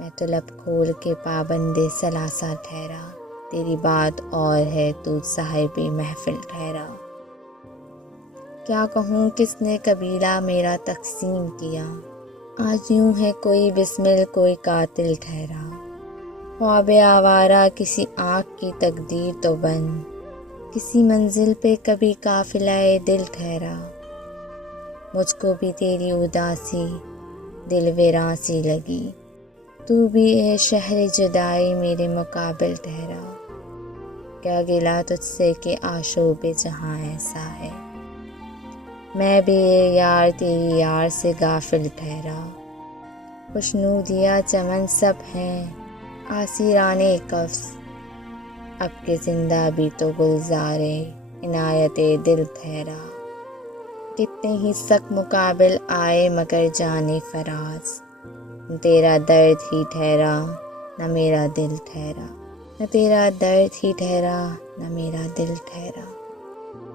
میں تو لب کھول کے پابند ثلاثہ ٹھہرا، تیری بات اور ہے تو صاحب محفل ٹھہرا۔ کیا کہوں کس نے قبیلہ میرا تقسیم کیا، آج یوں ہے کوئی بسمل کوئی قاتل ٹھہرا۔ خواب آوارہ کسی آنکھ کی تقدیر تو بن، کسی منزل پہ کبھی قافلہ دل ٹھہرا۔ مجھ کو بھی تیری اداسی دل ویراں سی لگی، تو بھی اے شہر جدائی میرے مقابل ٹھہرا۔ کیا گلہ تجھ سے کہ آشوب جہاں ایسا ہے، میں بھی اے یار تیری یار سے غافل ٹھہرا۔ خوشنودیاں چمن سب ہیں اسیران قفس، اب کہ زندہ بھی تو گلزار عنایت دل ٹھہرا۔ کتنے ہی سخت مقابل آئے مگر جان فراز، نہ تیرا درد ہی ٹھہرا نہ میرا دل ٹھہرا، نہ تیرا درد ہی ٹھہرا نہ میرا دل ٹھہرا۔